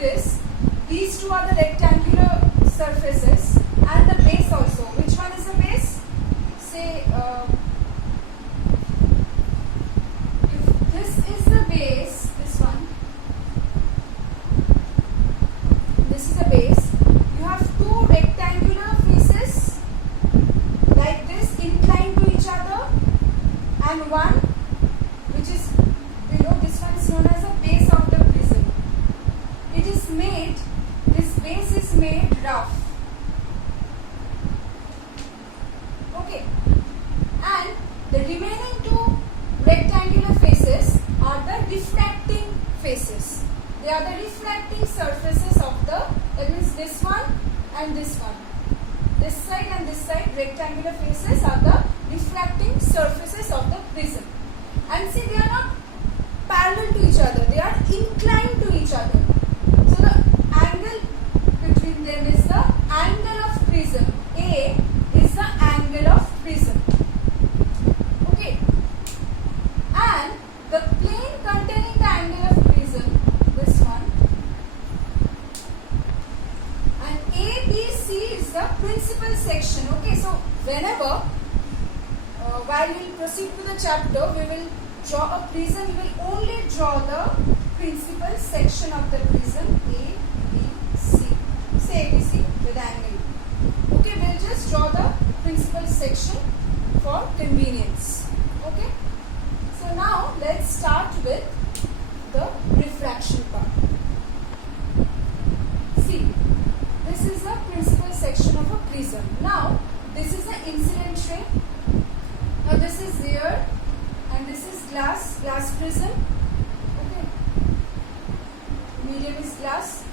this. These two are the rectangular surfaces and the base also. Which one is the base? Say if this is the base, this one, this is the base. You have two rectangular faces like this, inclined to each other, and one which is below. This one is known as the base of the prism. It is made, this base is made rough. Okay, and the remaining two rectangular faces are the refracting faces. They are the refracting surfaces of the, that means this one and this one. This side and this side rectangular faces are the refracting surfaces of the prism. And see, they are not parallel to each other, they are inclined to each other. So the angle between them is the angle of prism. A is the angle of prism. Okay. And the plane containing the angle of prism, this one, and ABC is the principal section. Okay, so whenever while we will proceed to the chapter, we will draw a prism. We will only draw the principal section of the prism, A, B, C. Say ABC with angle. Okay, we will just draw the principal section for convenience. Okay. So now let's start with the refraction part. See, this is the principal section of a prism. Now this is the incident ray. Now this is there, and this is glass prism. Okay, medium is glass.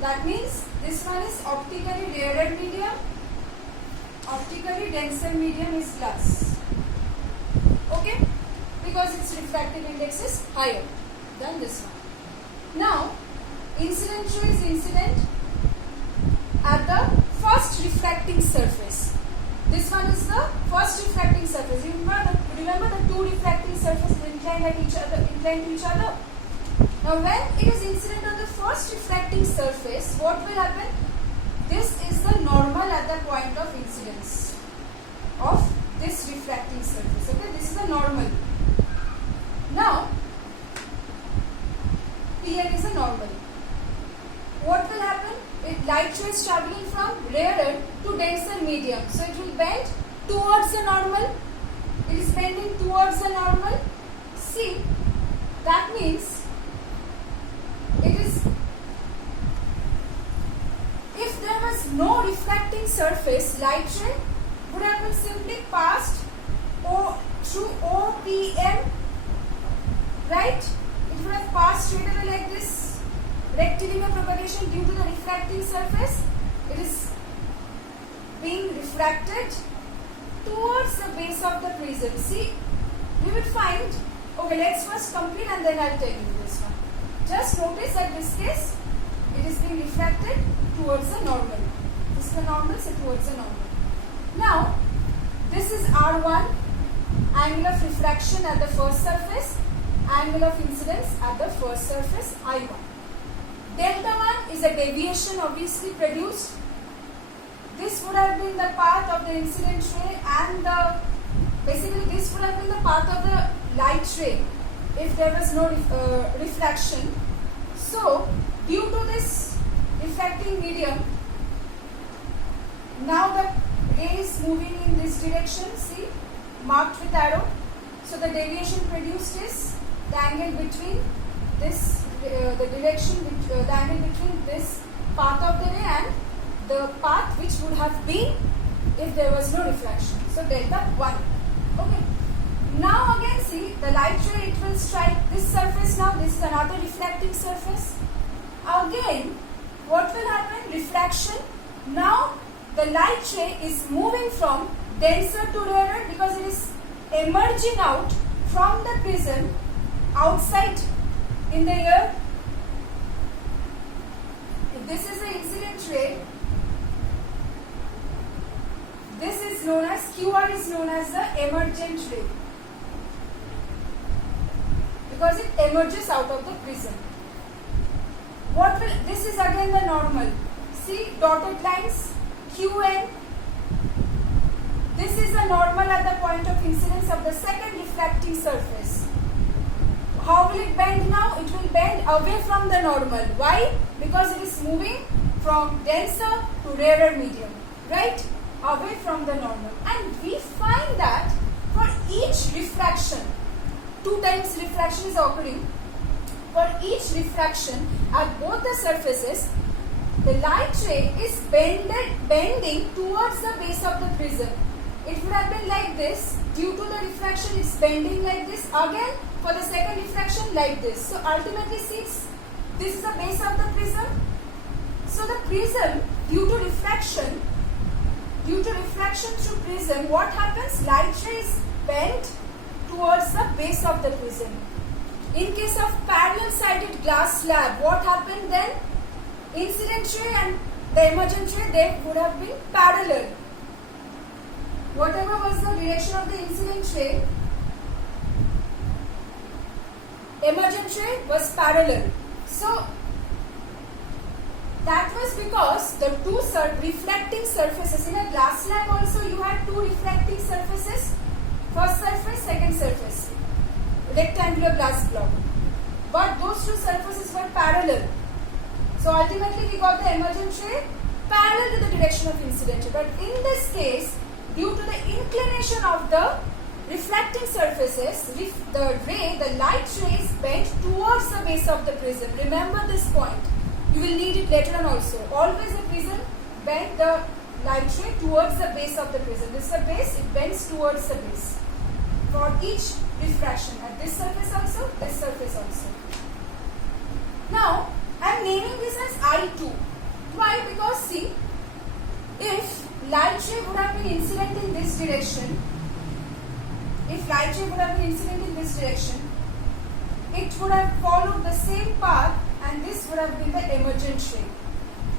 That means this one is optically rarer medium. Optically denser medium is glass. Okay, because its refractive index is higher than this one. Now incident ray is incident at the first refracting surface. This one is the first refracting surface. Remember the two refracting surfaces inclined to each other. Now when it is incident on the first refracting surface, what will happen? This is the normal at the point of incidence of this refracting surface. Okay, this is the normal. Now here is a normal. What will happen? Light ray is traveling from rarer to denser medium. So it will bend towards the normal. It is bending towards the normal. See, that means it is, if there was no refracting surface, light ray would have been simply passed through OPM, right? It would have passed straight away like this. Rectilinear propagation due to the refracting surface. It is being refracted towards the base of the prism. See, we will find, okay, let's first complete and then I'll tell you this one. Just notice that this case, it is being refracted towards the normal. This is the normal, so towards the normal. Now, this is R1, angle of refraction at the first surface, angle of incidence at the first surface, I1. Delta 1 is a deviation obviously produced. This would have been the path of the incident ray, and basically this would have been the path of the light ray if there was no refraction. So due to this refracting medium, now the ray is moving in this direction, see, marked with arrow. So the deviation produced is the angle between this the angle between this path of the ray and the path which would have been if there was no refraction. So delta 1. Okay. Now again see, the light ray, it will strike this surface now. This is another refracting surface. Again, what will happen? Refraction. Now the light ray is moving from denser to rarer because it is emerging out from the prism outside in the air. If this is the incident ray, this is known as, QR is known as the emergent ray because it emerges out of the prism. this is again the normal. See dotted lines, QN. This is the normal at the point of incidence of the second refracting surface. How will it bend now? It will bend away from the normal. Why? Because it is moving from denser to rarer medium, right? Away from the normal. And we find that for each refraction, 2 times refraction is occurring. For each refraction at both the surfaces, the light ray is bending towards the base of the prism. It would have been like this. Due to the refraction, it's bending like this. Again, for the second refraction, like this. So ultimately, see, this is the base of the prism. So the prism, due to refraction through prism, what happens? Light ray is bent towards the base of the prism. In case of parallel-sided glass slab, what happened then? Incident ray and the emergent ray, they would have been parallel. Whatever was the direction of the incident ray, emergent ray was parallel. So that was because the 2 reflecting surfaces, in a glass slab also you had 2 refracting surfaces, first surface, second surface, rectangular glass block, but those 2 surfaces were parallel. So ultimately we got the emergent ray parallel to the direction of incident ray. But in this case, due to the inclination of the reflecting surfaces, the light ray is bent towards the base of the prism. Remember this point. You will need it later on also. Always the prism bend the light ray towards the base of the prism. This is the base, it bends towards the base. For each refraction, at this surface also, this surface also. Now, I am naming this as I2. Why? Because see, if light ray would have been incident in this direction, it would have followed the same path and this would have been the emergent ray.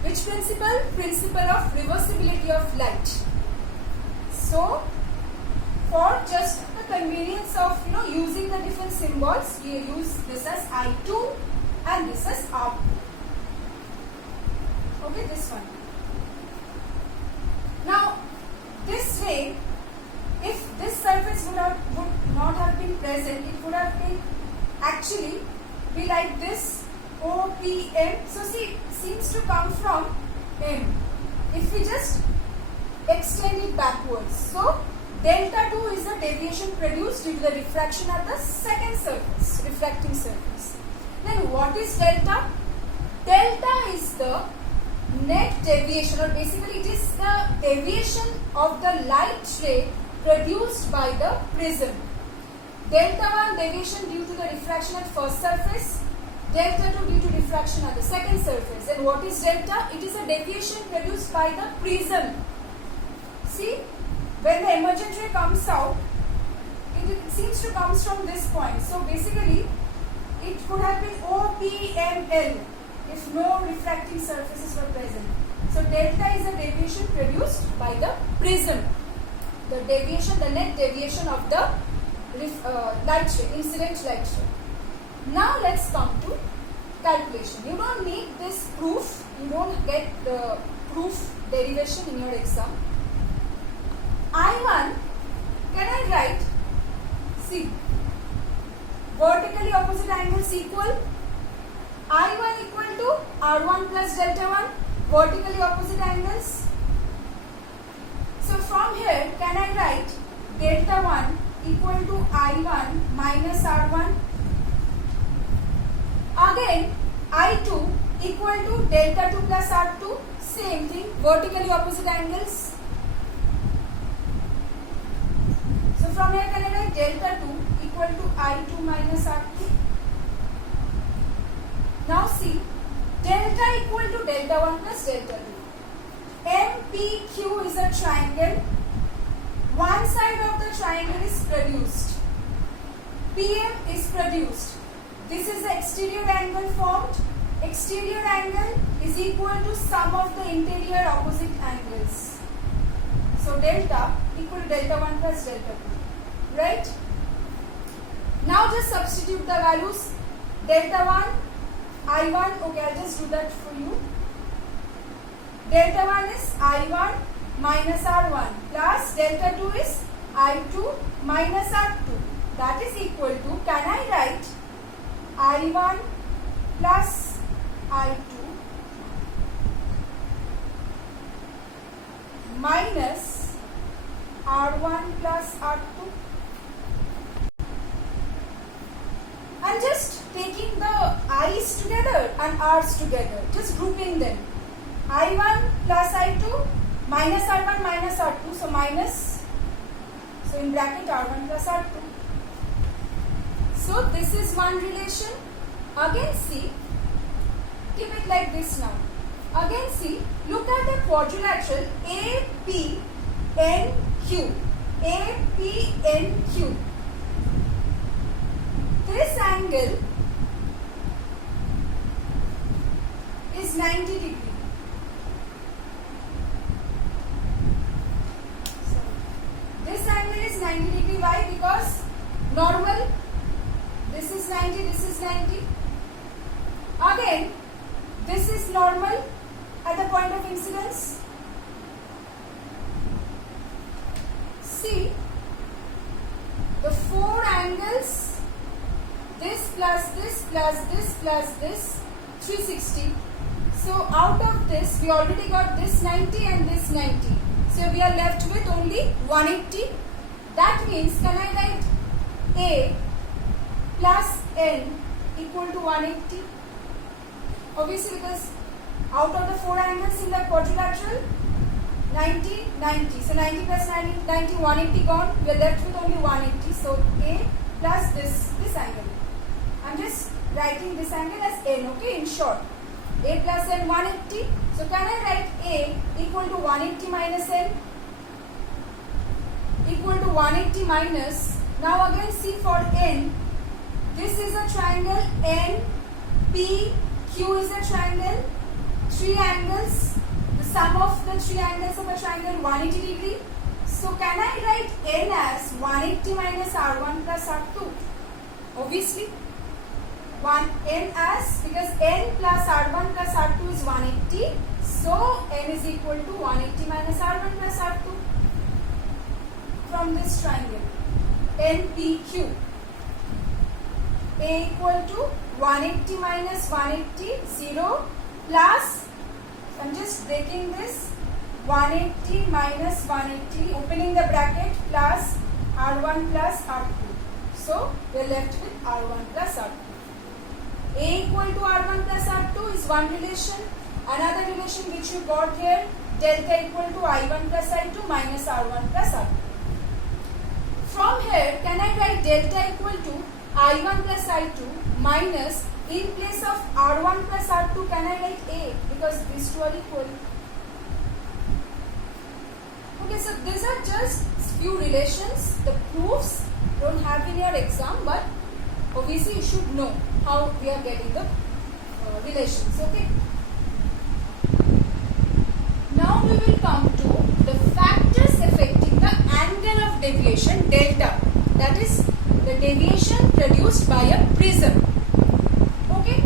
Which principle? Principle of reversibility of light. So, for just the convenience of using the different symbols, we use this as I2 and this as R2. Okay, this one. Now, this ray, if this surface would not have been present, it would have been actually be like this, OPM. So see, it seems to come from M. If we just extend it backwards, so delta 2 is the deviation produced due to the refraction at the second surface, refracting surface. Then what is delta? Delta is the net deviation, or basically it is the deviation of the light ray produced by the prism. Delta 1 deviation due to the refraction at first surface, delta 2 due to refraction at the second surface. And what is delta? It is a deviation produced by the prism. See, when the emergent ray comes out, it seems to come from this point. So basically, it would have been OPML if no refracting surfaces were present. So delta is a deviation produced by the prism. The deviation, the net deviation of the light ray, incident light ray. Now let's come to calculation. You don't need this proof. You don't get the proof derivation in your exam. I1, can I write? See, vertically opposite angles equal. I1 equal to R1 plus delta 1, vertically opposite angles. So from here, can I write delta 1 equal to I1 minus R1? Again, I2 equal to delta 2 plus R2, same thing, vertically opposite angles. So from here, can I write delta 2 equal to I2 minus R2? Now see, delta equal to delta 1 plus delta 2. MPQ is a triangle. One side of the triangle is produced. PM is produced. This is the exterior angle formed. Exterior angle is equal to sum of the interior opposite angles. So delta equal to delta 1 plus delta 2. Right? Now just substitute the values. Delta 1, I1, okay, I'll just do that for you. Delta 1 is I1 minus R1 plus delta 2 is I2 minus R2. That is equal to, can I write I1 plus I2 minus R1 plus R2? I'm just taking the I's together and R's together, just grouping them. I1 plus I2 minus R1 minus R2, so minus, so in bracket R1 plus R2. So this is one relation. Again see, keep it like this now. Again see, look at the quadrilateral APNQ. APNQ. This angle is 90 degree. This angle is 90 degree. Why? Because normal, this is 90, this is 90. Again, this is normal at the point of incidence. See, the four angles, this plus this plus this plus this, 360. So out of this, we already got this 90 and this 90. So we are left with only 180. That means, can I write A plus N equal to 180? Obviously, because out of the four angles in the quadrilateral, 90, 90. So 90 plus 90, 90, 180 gone. We are left with only 180. So A plus this angle. I'm just writing this angle as N, okay, in short. A plus N, 180. So can I write A equal to 180 minus N equal to 180 minus, now again see for N, this is a triangle, N, P, Q is a triangle, three angles, the sum of the three angles of a triangle 180 degree. So can I write N as 180 minus R1 plus R2? Obviously. N as, because N plus R1 plus R2 is 180. So N is equal to 180 minus R1 plus R2 from this triangle. NPQ. A equal to 180 minus 180, 0 plus, I'm just breaking this, 180 minus 180, opening the bracket, plus R1 plus R2. So we are left with R1 plus R2. A equal to R1 plus R2 is one relation. Another relation which you got here, delta equal to I1 plus I2 minus R1 plus R2. From here, can I write delta equal to I1 plus I2 minus, in place of R1 plus R2, can I write A, because these two are equal. Okay, so these are just few relations. The proofs don't have in your exam, but obviously you should know how we are getting the relations. Okay. Now we will come to the factors affecting the angle of deviation, delta. That is the deviation produced by a prism. Okay.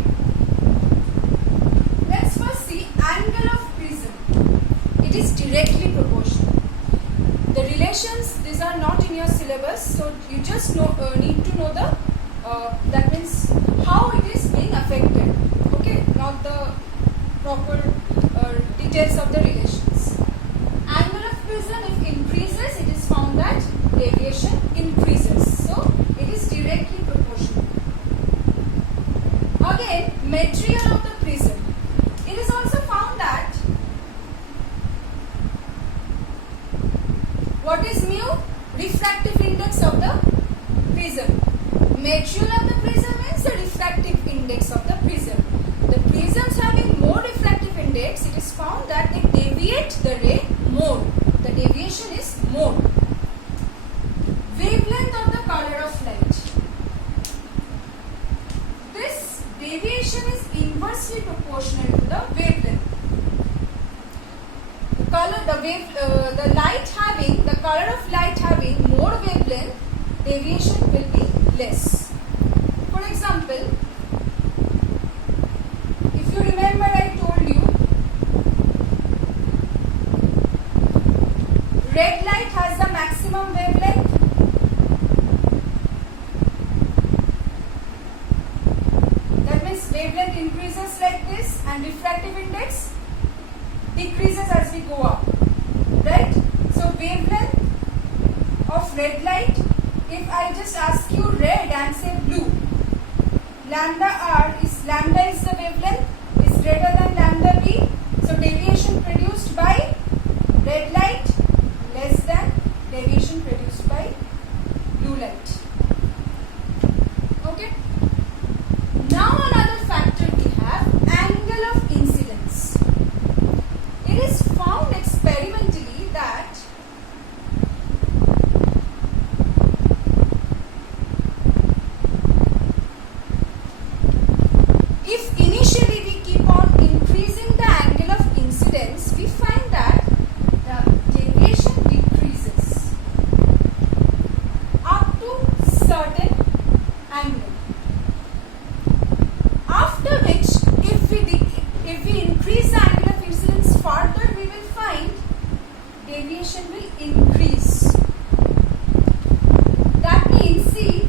Let's first see angle of prism. It is directly proportional. The relations, these are not in your syllabus, so you just need to know the that means how it is being affected. Okay, not the proper details of the relations. Angle of prism, if increases, it is found that deviation increases. So it is directly proportional. Again, material of the prism. It is also found that what is mu? Refractive index of the prism. Material of the prism is the refractive index of the prism. The prisms having more refractive index, it is found that they deviate the ray more. The deviation is more. Wavelength of the color of light. This deviation is inversely proportional to the wavelength. The color, the color of light having more wavelength, deviation will be less. For example, and refractive index decreases as we go up, right? So wavelength of red light, if I just ask you red and say blue, lambda is the wavelength, is greater than lambda b, so deviation produced by red light less than deviation produced by blue light. Okay. Now another factor we have, angle of incidence. It is found experimentally that if initially we keep on increasing the angle of incidence, we find that the deviation decreases up to certain angle. After which, if we increase the angle of incidence further, we will find deviation will increase. That means, see,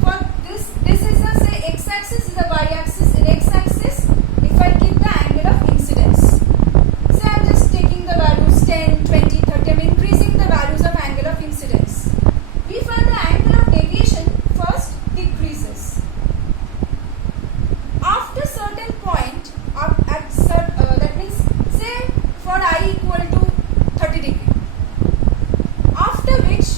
for this is the say x-axis, is the y-axis. In x-axis, if I keep the angle of incidence, say I am just taking the values 10, 20, 30, I am increasing the values of angle of incidence. We find the angle of deviation first decreases. After certain point, that means say for I equal to 30 degree. After which,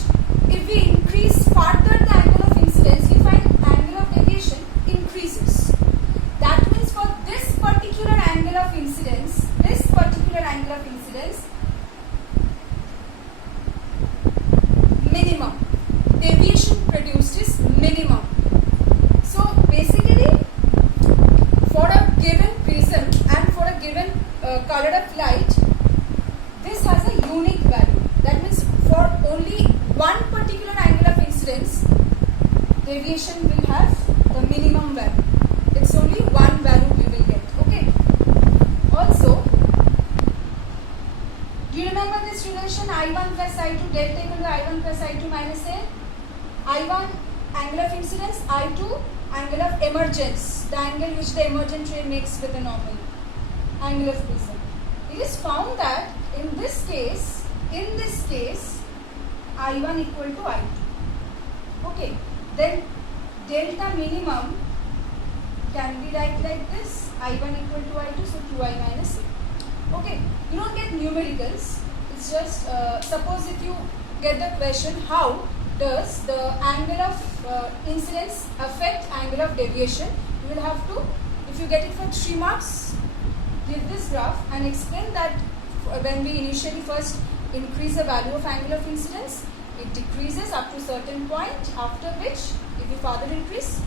if we increase further the angle of incidence, we find angle of deviation increases. That means for this particular angle of incidence, minimum deviation produced is minimum. So basically, for a given prism and for a given color of light, this has a unique value. That means for only one particular angle of incidence, deviation will have the minimum value. It's only one value we will get. Okay. Also, do you remember this relation I1 plus I2 delta equal to I1 plus I2 minus A? I1 angle of incidence, I2 angle of emergence, the angle which the emergent ray makes with the normal angle of prism. It is found that in this case, I1 equal to I2. Okay, then delta minimum can be write like this, I1 equal to I2, so 2I minus A. Okay, you don't get numericals, it's just suppose if you get the question, how does the angle of incidence affect angle of deviation, you will have to, if you get it for 3 marks, give this graph and explain that when we initially first increase the value of angle of incidence, it decreases up to certain point, after which if we further increase,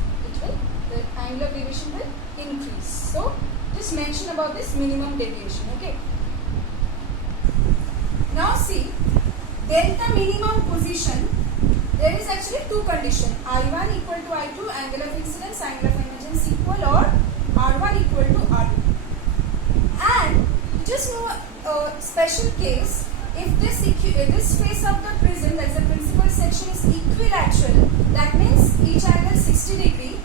the angle of deviation will increase. So just mention about this minimum deviation. Okay. Now see, delta minimum position, there is actually two conditions, I1 equal to I2, angle of incidence, angle of emergence equal, or R1 equal to R2. And you just know a special case, if this face of the prism, that is the principal section, is equilateral, that means each angle 60 degree,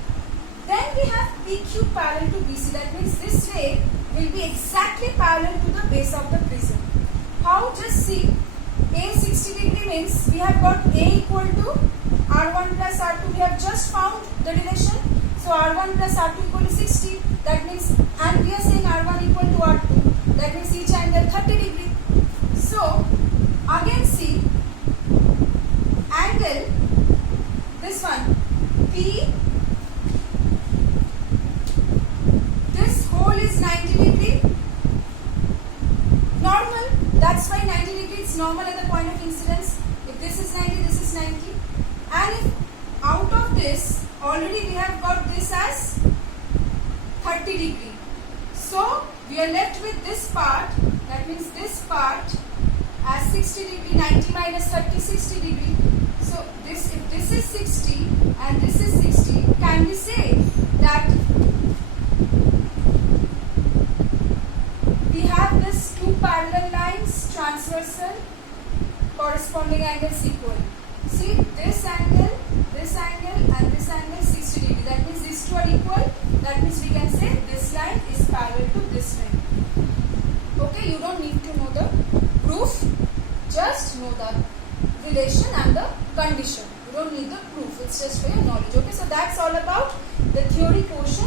then we have PQ parallel to BC, that means this ray will be exactly parallel to the base of the prism. How? Just see, A 60 degree means we have got A equal to R1 plus R2, we have just found the relation, so R1 plus R2 equal to 60, that means, and we are saying R1 equal to R2, that means each angle 30 degree. So again see, angle, this one, P, this whole is 90 degree, normal, that's why 90 degree is normal at the point of incidence. If this is 90, this is 90, and if out of this, already we have got this as 30 degree. So we are left with this part, that means this part as 60 degree, 90 minus 30, 60 degree. So this, if this is 60 and this is 60, can we say that we have this two parallel lines, transversal, corresponding angles equal. See, this angle and this angle 60 degree, that means these two are equal, that means relation and the condition. You don't need the proof. It's just for your knowledge. Okay, so that's all about the theory portion.